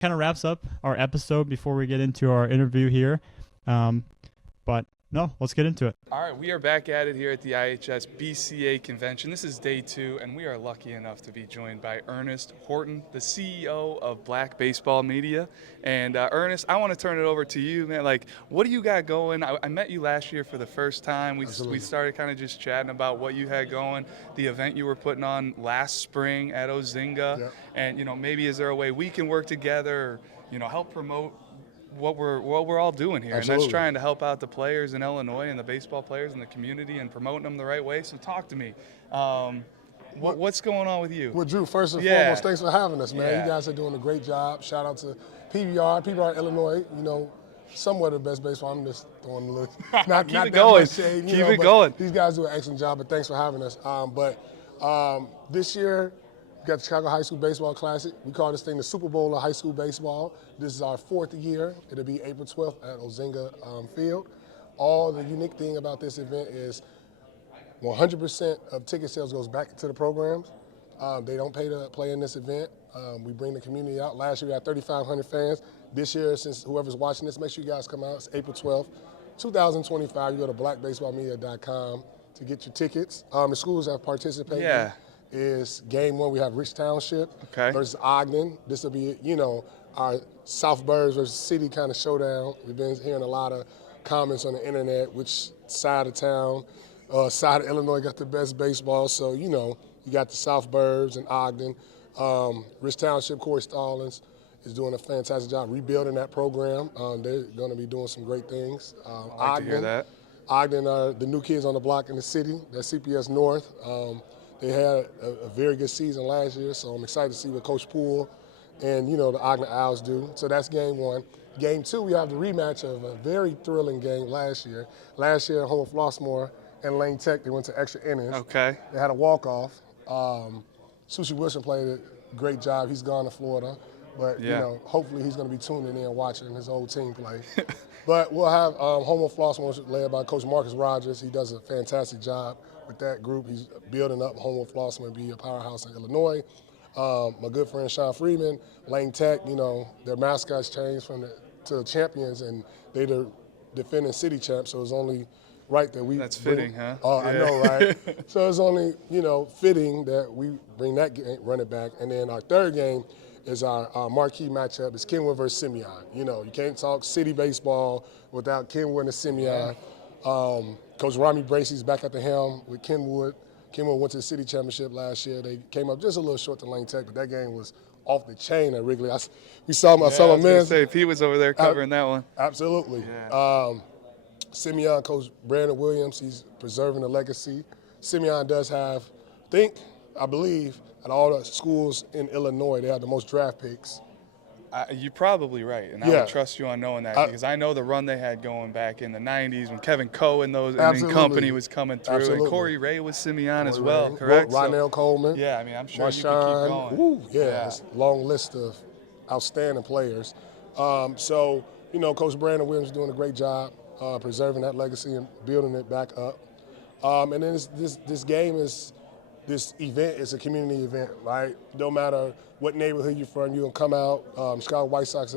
kind of wraps up our episode before we get into our interview here. But no, let's get into it. All right, we are back at it here at the IHS BCA convention. This is day 2, and we are lucky enough to be joined by Earnest Horton, the CEO of Black Baseball Media. And Ernest, I want to turn it over to you, man. Like, what do you got going? I met you last year for the first time. We started kind of just chatting about what you had going, the event you were putting on last spring at Ozinga, and maybe is there a way we can work together, or, help promote what we're all doing here. Absolutely. And that's trying to help out the players in Illinois and the baseball players in the community and promoting them the right way. So talk to me. What's going on with you? Well, Drew, first and foremost, thanks for having us, man. You guys are doing a great job. Shout out to PBR Illinois, somewhat the best baseball. I'm just throwing a little, not Keep not it that going. much shade, Keep it going. These guys do an excellent job, but thanks for having us. This year, we got the Chicago High School Baseball Classic. We call this thing the Super Bowl of high school baseball. This is our 4th year. It'll be April 12th at Ozinga Field. All the unique thing about this event is 100% of ticket sales goes back to the programs. They don't pay to play in this event. We bring the community out. Last year we had 3,500 fans. This year, since whoever's watching this, make sure you guys come out. It's April 12th, 2025. You go to blackbaseballmedia.com to get your tickets. The schools that participate is game 1. We have Rich Township versus Ogden. This will be, our South Burbs versus City kind of showdown. We've been hearing a lot of comments on the internet, which side of town, side of Illinois got the best baseball. So, you got the South Burbs and Ogden. Rich Township, Corey Stallings is doing a fantastic job rebuilding that program. They're going to be doing some great things. I like to hear that. Ogden are the new kids on the block in the city. That's CPS North. They had a very good season last year, so I'm excited to see what Coach Poole and, the Ogden Owls do. So that's game 1. Game 2, we have the rematch of a very thrilling game last year. Last year, home of Flossmoor and Lane Tech, they went to extra innings. Okay. They had a walk-off. Sushi Wilson played a great job. He's gone to Florida. But, hopefully he's going to be tuning in watching his old team play. But we'll have home of Flossmoor led by Coach Marcus Rogers. He does a fantastic job with that group. He's building up home of Flossmoor to be a powerhouse in Illinois. My good friend Sean Freeman, Lane Tech, their mascots changed to the champions, and they're the defending city champs, so it's only right that we fitting, huh? I know, right? So it's only, fitting that we bring that game, run it back. And then our 3rd game is our marquee matchup. It's Kenwood versus Simeon. You can't talk city baseball without Kenwood and Simeon. Coach Rami Bracey's back at the helm with Kenwood. Kenwood went to the city championship last year. They came up just a little short to Lane Tech, but that game was off the chain at Wrigley. We saw my man. Pete was over there covering that one. Absolutely. Yeah. Simeon, Coach Brandon Williams, he's preserving the legacy. Simeon does have, I believe, at all the schools in Illinois, they have the most draft picks. You're probably right, and I would trust you on knowing that because I know the run they had going back in the 90s when Kevin Coe and company was coming through, and Corey Ray was Simeon as well, correct? Ronnell Coleman. Yeah, I mean, I'm sure Marshawn, you could keep going. It's a long list of outstanding players. So, Coach Brandon Williams is doing a great job preserving that legacy and building it back up. And then this event is a community event, right? No matter what neighborhood you're from, you're going to come out. Chicago White Sox,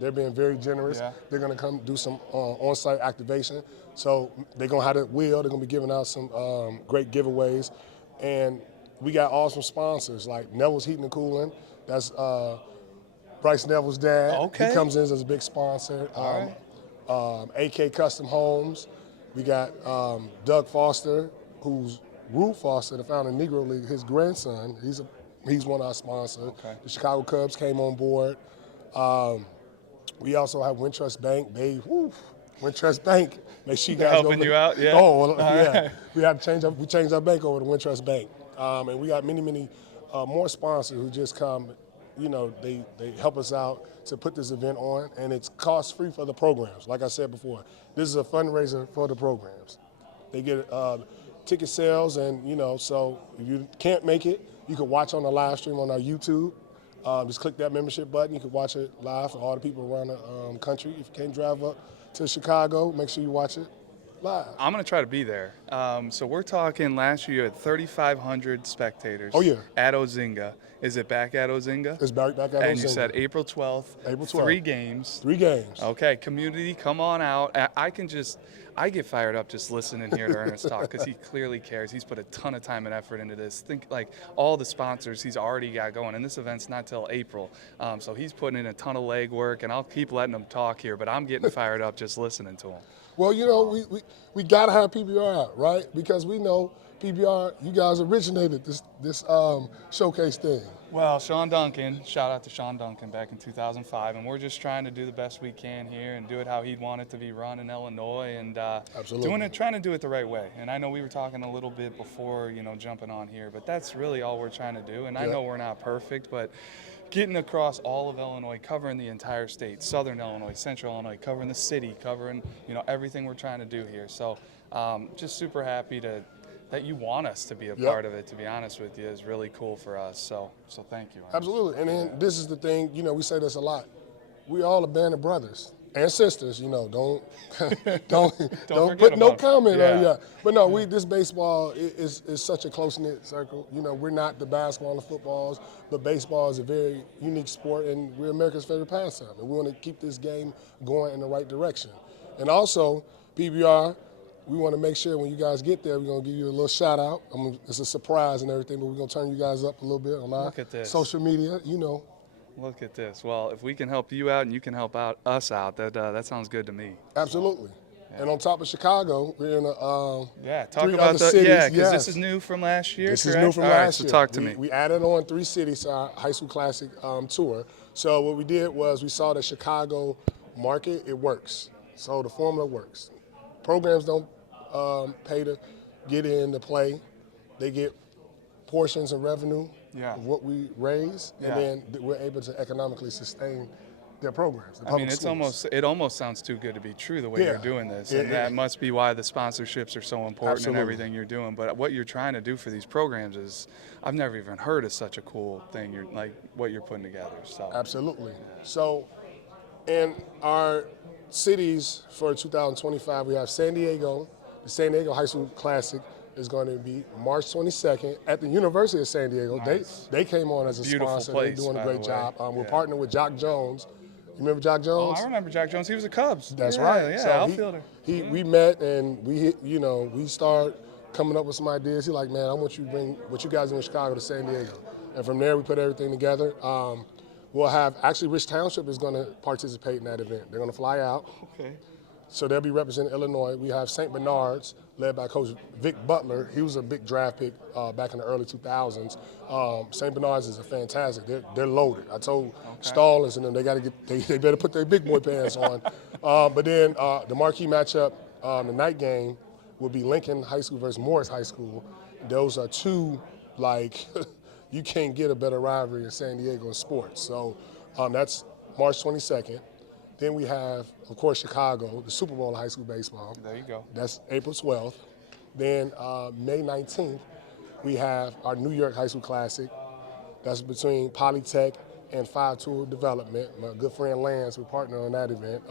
they're being very generous. Yeah. They're going to come do some on-site activation. So they're going to have the wheel. They're going to be giving out some great giveaways. And we got awesome sponsors like Neville's Heating and Cooling. That's Bryce Neville's dad. Okay. He comes in as a big sponsor. AK Custom Homes. We got Doug Foster, who's Rube Foster, the founder of Negro League, his grandson. He's one of our sponsors. Okay. The Chicago Cubs came on board. We also have Wintrust Bank. Wintrust Bank. Make sure you guys helping you out, yeah. Oh, well, yeah. Right. We changed our bank over to Wintrust Bank, and we got many more sponsors who just come. They help us out to put this event on, and it's cost-free for the programs. Like I said before, this is a fundraiser for the programs. They get ticket sales, and so if you can't make it, you can watch on the live stream on our YouTube. Just click that membership button. You can watch it live for all the people around the country. If you can't drive up to Chicago, make sure you watch it live. I'm going to try to be there. So we're talking last year you had 3,500 spectators. Oh, yeah. At Ozinga. Is it back at Ozinga? It's back at Ozinga. And you said April 12th. April 12th. 3 games. 3 games. Okay, community, come on out. I get fired up just listening here to Earnest talk because he clearly cares. He's put a ton of time and effort into this. Think like all the sponsors he's already got going, and this event's not till April. So he's putting in a ton of legwork, and I'll keep letting him talk here, but I'm getting fired up just listening to him. Well, you know, we got to have PBR out, right? Because we know PBR, you guys originated this showcase thing. Well, Sean Duncan, shout out to Sean Duncan back in 2005, and we're just trying to do the best we can here and do it how he'd want it to be run in Illinois, and trying to do it the right way. And I know we were talking a little bit before, jumping on here, but that's really all we're trying to do. And I know we're not perfect, but getting across all of Illinois, covering the entire state, Southern Illinois, Central Illinois, covering the city, covering everything we're trying to do here. So just super happy that you want us to be a part of it, to be honest with you, is really cool for us. So thank you. Absolutely. And then this is the thing, we say this a lot. We all a band of brothers and sisters, don't put no comment on you. But no, this baseball is such a close-knit circle. We're not the basketball and the footballs, but baseball is a very unique sport, and we're America's favorite pastime. And we want to keep this game going in the right direction. And also, PBR, we want to make sure when you guys get there, we're going to give you a little shout out. It's a surprise and everything, but we're going to turn you guys up a little bit on our social media, Look at this. Well, if we can help you out and you can help us out, that sounds good to me. Absolutely. Yeah. And on top of Chicago, we're in talk about cities. Because this is new from last year. This is new from last year. So talk to me. We added on 3 cities to our high school classic tour. So what we did was we saw the Chicago market. It works. So the formula works. Programs don't pay to get in to play. They get portions of revenue of what we raise, and then we're able to economically sustain their programs. It almost sounds too good to be true the way you're doing this, and that must be why the sponsorships are so important and everything you're doing. But what you're trying to do for these programs is, I've never even heard of such a cool thing. You're like what you're putting together. So absolutely. So, in our cities for 2025, we have San Diego. The San Diego High School Classic is going to be March 22nd at the University of San Diego. Nice. They came on as a Beautiful sponsor. Place, they're doing a great job. We're partnering with Jock Jones. You remember Jock Jones? Oh, I remember Jock Jones. He was a Cubs. That's right. Yeah, so outfielder. We met and we started coming up with some ideas. He's like, man, I want you to bring what you guys do in Chicago to San Diego. And from there, we put everything together. We'll have, actually, Rich Township is going to participate in that event. They're going to fly out. Okay. So they'll be representing Illinois. We have St. Bernard's, led by Coach Vic Butler. He was a big draft pick back in the early 2000s. St. Bernard's is a fantastic. They're loaded. I told Stallings and them they better put their big boy pants on. But then the marquee matchup, the night game, will be Lincoln High School versus Morris High School. Those are two, you can't get a better rivalry in San Diego in sports. So that's March 22nd. Then we have, of course, Chicago, the Super Bowl of high school baseball. There you go. That's April 12th. Then May 19th, we have our New York High School Classic. That's between Polytech and 5-Tool Development. My good friend Lance, we partner on that event.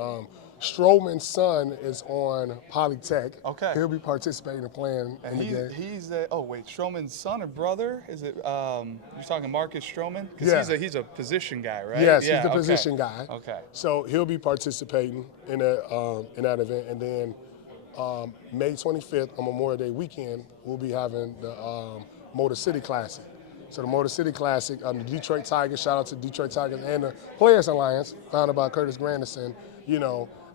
Strowman's son is on Polytech. Okay. He'll be participating and playing in the game. He's Strowman's son or brother? Is it? You're talking Marcus Strowman? Because he's a position guy, right? Yes, he's the position guy. Okay. So he'll be participating in that event, and then May 25th on Memorial Day weekend, we'll be having the Motor City Classic. So the Motor City Classic, the Detroit Tigers, shout out to Detroit Tigers and the Players Alliance, founded by Curtis Grandison.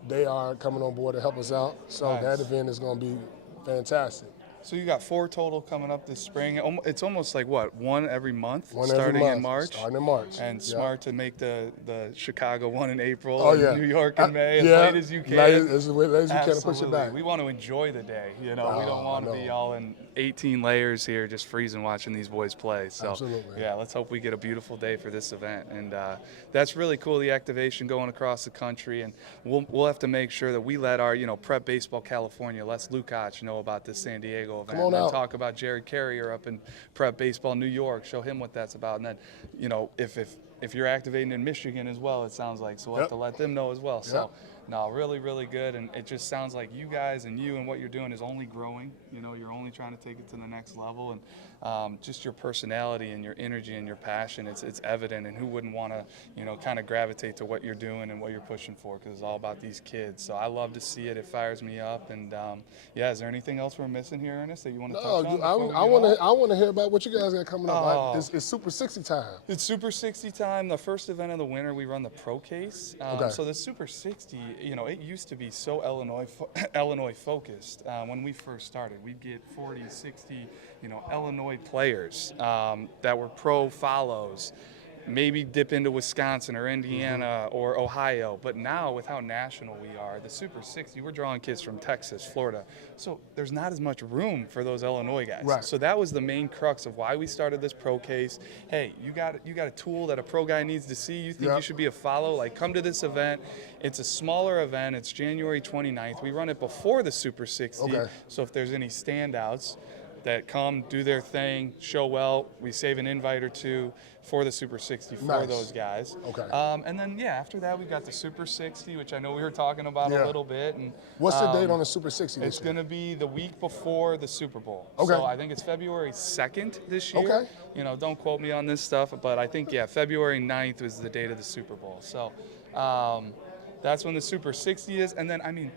They are coming on board to help us out. So that event is going to be fantastic. So you got 4 total coming up this spring. It's almost like what, one every month, starting in March? Starting in March. And smart to make the Chicago one in April, New York in May, as late as you can. As late as you can, push it back. We want to enjoy the day. We don't want to be all in 18 layers here, just freezing watching these boys play. So absolutely. Yeah, let's hope we get a beautiful day for this event. And that's really cool, the activation going across the country. And we'll have to make sure that we let our, Prep Baseball California, Les Lukács, know about this San Diego event. Come on out. Talk about Jared Carrier up in Prep Baseball New York. Show him what that's about. And then, if you're activating in Michigan as well, it sounds like, so we'll have to let them know as well. So no, really, really good. And it just sounds like you guys and you and what you're doing is only growing. You know, you're only trying to take it to the next level. And just your personality and your energy and your passion, it's evident. And who wouldn't want to, you know, kind of gravitate to what you're doing and what you're pushing for, because it's all about these kids. So I love to see it. It fires me up. And, yeah, is there anything else we're missing here, Earnest, that you want to touch on? I want to hear about what you guys got coming up. Oh. It's Super 60 time. It's Super 60 time. The first event of the winter, we run the Pro Case. Okay. So the Super 60, you know, it used to be so Illinois focused. When we first started, we'd get 40, 60, you know, Illinois players that were pro follows. Maybe dip into Wisconsin or Indiana or Ohio. But now, with how national we are, the Super 60, we're drawing kids from Texas, Florida. So there's not as much room for those Illinois guys. Right. So that was the main crux of why we started this Pro Case. Hey, you got a tool that a pro guy needs to see. You think you should be a follow? Like, come to this event. It's a smaller event. It's January 29th. We run it before the Super 60. Okay. So if there's any standouts that come, do their thing, show well, we save an invite or two for the Super 60 for those guys. Okay. And then, yeah, after that, we got the Super 60, which I know we were talking about a little bit. And what's the date on the Super 60 this It's year? going to be the week before the Super Bowl. Okay. So I think it's February 2nd this year. Okay. You know, don't quote me on this stuff, but I think, yeah, February 9th was the date of the Super Bowl. So that's when the Super 60 is. And then, I mean,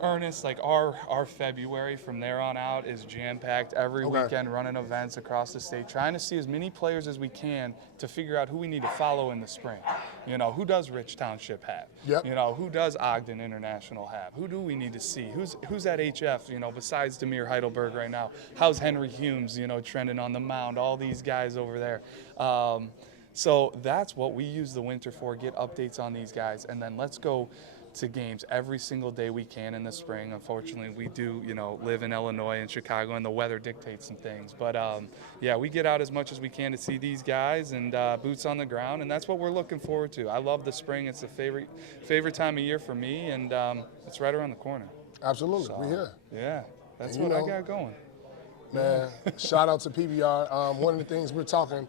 Earnest, like our February from there on out is jam-packed every weekend, running events across the state, trying to see as many players as we can to figure out who we need to follow in the spring. You know, who does Rich Township have? Yep. You know, who does Ogden International have? Who do we need to see? Who's at HF, you know, besides Demir Heidelberg right now? How's Henry Humes, you know, trending on the mound? All these guys over there. So that's what we use the winter for, get updates on these guys, and then let's go to games every single day we can in the spring. Unfortunately, we do, you know, live in Illinois and Chicago, and the weather dictates some things. But, yeah, we get out as much as we can to see these guys and boots on the ground, and that's what we're looking forward to. I love the spring. It's the favorite time of year for me, and it's right around the corner. Absolutely. So, We're here. Yeah, that's And, what you I know, got going. Man, shout out to PBR. One of the things we're talking,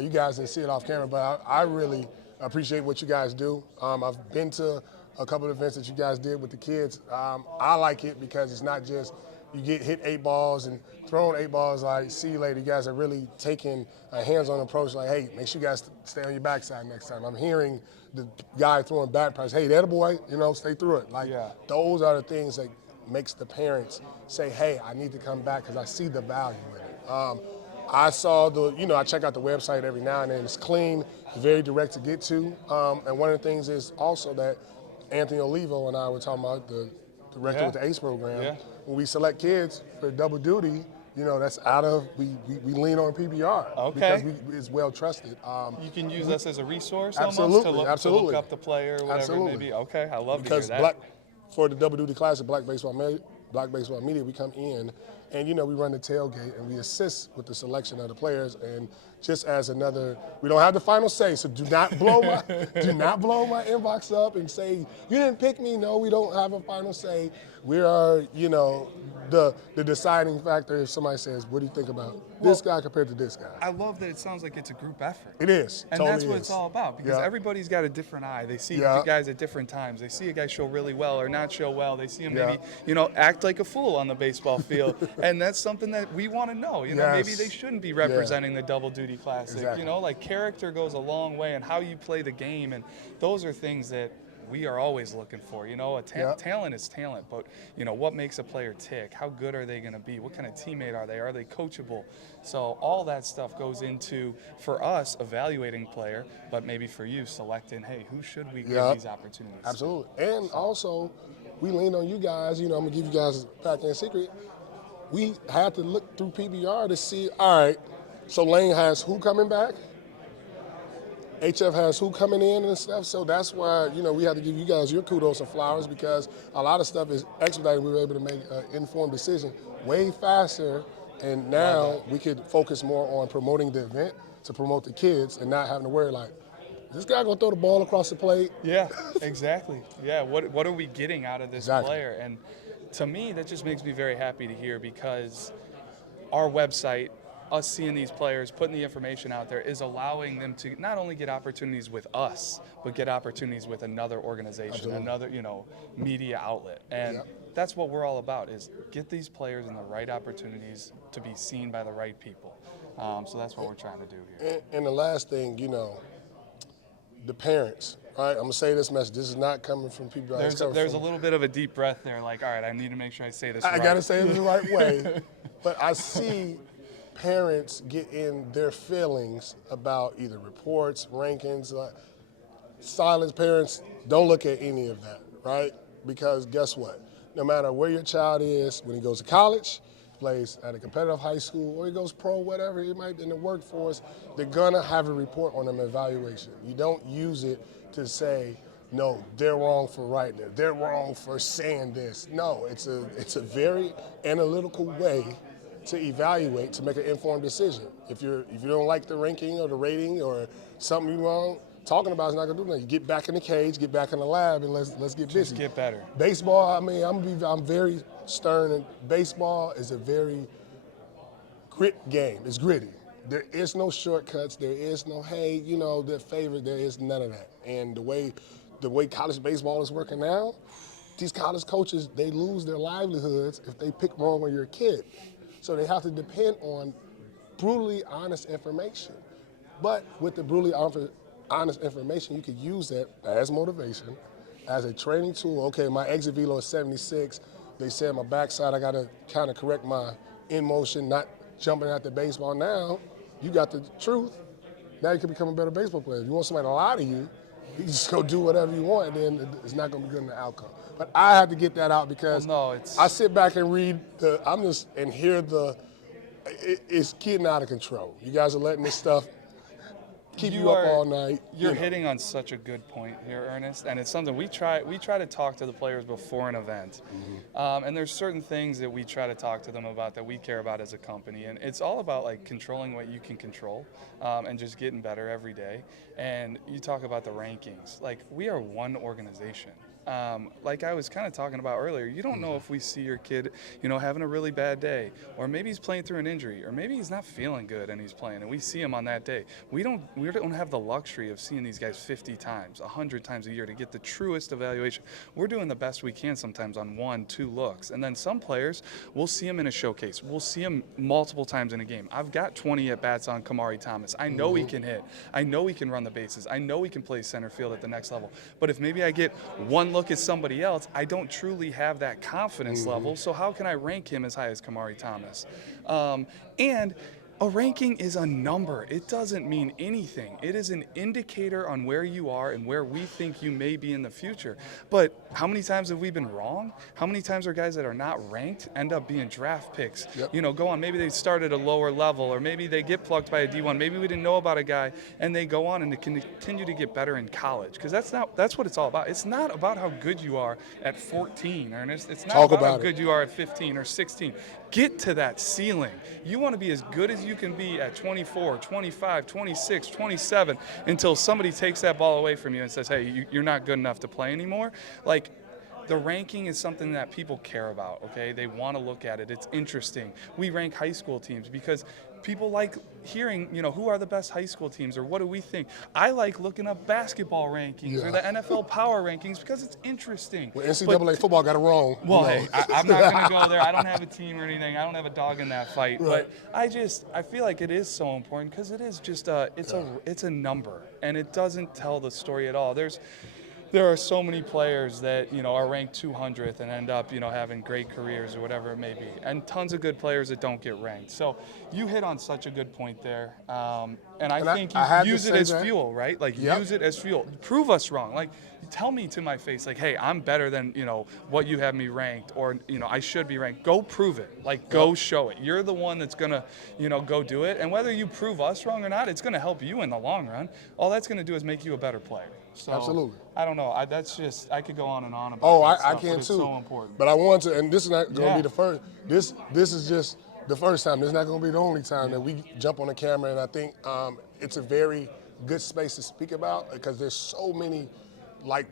you guys didn't see it off camera, but I really appreciate what you guys do. I've been to a couple of events that you guys did with the kids. I like it because it's not just you get hit 8 balls and thrown 8 balls like, see you later. You guys are really taking a hands-on approach like, hey, make sure you guys stay on your backside next time. I'm hearing the guy throwing bat price, hey, that a boy, you know, stay through it. Like, those are the things that makes the parents say, hey, I need to come back because I see the value in it. I saw I check out the website every now and then. It's clean, very direct to get to. And one of the things is also that Anthony Olivo and I were talking about, the director with the ACE program. Yeah. When we select kids for double duty, you know, that's we lean on PBR because it's well trusted. You can use us as a resource Absolutely, almost to look up the player, whatever it may be. Okay, I love to hear that. For the double duty class at Black Baseball Media, we come in and, you know, we run the tailgate and we assist with the selection of the players. And just as another, we don't have the final say, so do not blow my inbox up and say, you didn't pick me. No, we don't have a final say. We are, you know, the deciding factor if somebody says, what do you think about this guy compared to this guy? I love that it sounds like it's a group effort. It is. And totally that's what is. it's all about, because everybody's got a different eye. They see guys at different times. They see a guy show really well or not show well. They see him maybe, you know, act like a fool on the baseball field. And that's something that we want to know. You know, maybe they shouldn't be representing the double duty classic. Exactly. You know, like character goes a long way and how you play the game. And those are things that we are always looking for. You know, talent is talent, but, you know, what makes a player tick? How good are they going to be? What kind of teammate are they? Are they coachable? So all that stuff goes into, for us, evaluating player, but maybe for you, selecting, hey, who should we give these opportunities to? Absolutely. And also, we lean on you guys. You know, I'm going to give you guys a back-end secret. We had to look through PBR to see, all right, so Lane has who coming back? HF has who coming in and stuff, so that's why, you know, we had to give you guys your kudos and flowers, because a lot of stuff is expedited. We were able to make an informed decision way faster, and now we could focus more on promoting the event to promote the kids and not having to worry like, is this guy gonna throw the ball across the plate? Yeah, exactly. Yeah, what are we getting out of this player? And to me, that just makes me very happy to hear, because our website us seeing these players, putting the information out there is allowing them to not only get opportunities with us, but get opportunities with another organization, Absolutely. another, media outlet. And that's what we're all about, is get these players in the right opportunities to be seen by the right people. So that's what we're trying to do here. And the last thing, the parents, right? I'm going to say this message. This is not coming from people. There's a little bit of a deep breath there, like, all right, I need to make sure I say this right. I got to say it the right way. But I see parents get in their feelings about either reports, rankings. Silence parents, don't look at any of that, right? Because guess what? No matter where your child is, when he goes to college, plays at a competitive high school, or he goes pro, whatever, he might be in the workforce, they're gonna have a report on an evaluation. You don't use it to say, no, they're wrong for writing it, they're wrong for saying this. No, it's a very analytical way to evaluate, to make an informed decision. If you don't like the ranking or the rating or something you wrong, talking about is not gonna do nothing. You get back in the cage, get back in the lab, and let's get busy. Just get better. Baseball, I mean, I'm very stern, and baseball is a very grit game. It's gritty. There is no shortcuts. There is no, hey, the favorite. There is none of that. And the way college baseball is working now, these college coaches, they lose their livelihoods if they pick wrong on your kid. So they have to depend on brutally honest information. But with the brutally honest information, you could use that as motivation, as a training tool. Okay, my exit velo is 76. They said my backside, I got to kind of correct my in motion, not jumping at the baseball. Now, you got the truth. Now you can become a better baseball player. If you want somebody to lie to you, you just go do whatever you want, and then it's not going to be good in the outcome. But I have to get that out because I sit back and read it's getting out of control. You guys are letting this stuff keep you up all night. You're hitting on such a good point here, Earnest, and it's something we try to talk to the players before an event. And there's certain things that we try to talk to them about that we care about as a company, and it's all about like controlling what you can control and just getting better every day. And you talk about the rankings. Like, we are one organization. Like I was kind of talking about earlier, you don't know if we see your kid, having a really bad day, or maybe he's playing through an injury, or maybe he's not feeling good and he's playing, and we see him on that day. We don't have the luxury of seeing these guys 50 times, 100 times a year to get the truest evaluation. We're doing the best we can sometimes on 1-2 looks, and then some players, we'll see them in a showcase. We'll see them multiple times in a game. I've got 20 at-bats on Kamari Thomas. I know he can hit. I know he can run the bases. I know he can play center field at the next level. But if maybe I get one look at somebody else, I don't truly have that confidence level, so how can I rank him as high as Kamari Thomas? And a ranking is a number. It doesn't mean anything. It is an indicator on where you are and where we think you may be in the future. But how many times have we been wrong? How many times are guys that are not ranked end up being draft picks? Go on, maybe they start at a lower level, or maybe they get plucked by a D1. Maybe we didn't know about a guy, and they go on and they continue to get better in college. Because that's what it's all about. It's not about how good you are at 14, Ernest. It's not about how good you are at 15 or 16. Get to that ceiling. You want to be as good as you can be at 24, 25, 26, 27 until somebody takes that ball away from you and says, hey, you're not good enough to play anymore. Like, the ranking is something that people care about, okay? They want to look at it. It's interesting. We rank high school teams because people like hearing, who are the best high school teams, or what do we think? I like looking up basketball rankings or the NFL power rankings because it's interesting. Well, NCAA football got it wrong. Well, hey, I'm not going to go there. I don't have a team or anything. I don't have a dog in that fight. Right. But I feel like it is so important because it is just it's a number, and it doesn't tell the story at all. There are so many players that, are ranked 200th and end up, having great careers or whatever it may be. And tons of good players that don't get ranked. So you hit on such a good point there. And I think you use it as fuel, right? Like, use it as fuel. Prove us wrong. Like, tell me to my face, like, hey, I'm better than, what you have me ranked, or, I should be ranked. Go prove it. Like, go show it. You're the one that's going to, go do it. And whether you prove us wrong or not, it's going to help you in the long run. All that's going to do is make you a better player. So, absolutely. I don't know. I could go on and on about I stuff, can too. It's so important. But I want to, and this is not going to be the first. This is just the first time. This is not going to be the only time that we jump on the camera. And I think it's a very good space to speak about because there's so many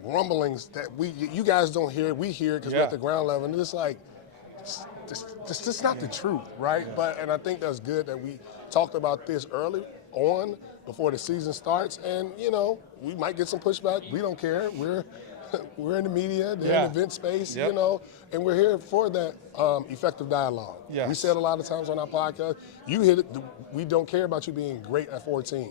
rumblings that you guys don't hear. We hear because we're at the ground level. And it's like, just not the truth, right? And I think that's good that we talked about this early on before the season starts. And we might get some pushback. We don't care. We're in the media, they're in the event space, and we're here for that effective dialogue. Yes. We said a lot of times on our podcast, you hit it. We don't care about you being great at 14.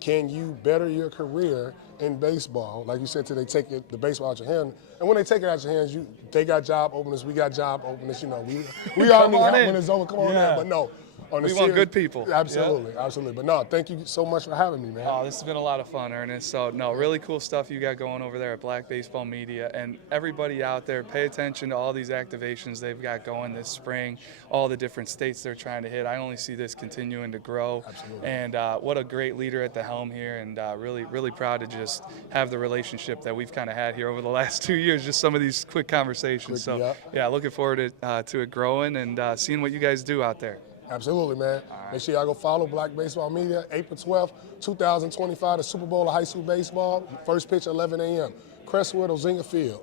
Can you better your career in baseball? Like you said, till they take the baseball out your hand. And when they take it out your hands, they got job openers, we got job openers. We all need help when it's over. Come on in. But no. We want good people. Absolutely. But no, thank you so much for having me, man. Oh, this has been a lot of fun, Earnest. So, no, really cool stuff you got going over there at Black Baseball Media. And everybody out there, pay attention to all these activations they've got going this spring, all the different states they're trying to hit. I only see this continuing to grow. Absolutely. And what a great leader at the helm here, and really, really proud to just have the relationship that we've kind of had here over the last 2 years, just some of these quick conversations. Yeah, looking forward to it growing and seeing what you guys do out there. Absolutely, man. Make sure y'all go follow Black Baseball Media. April 12th, 2025, the Super Bowl of high school baseball. First pitch, 11 a.m. Crestwood, Ozinga Field.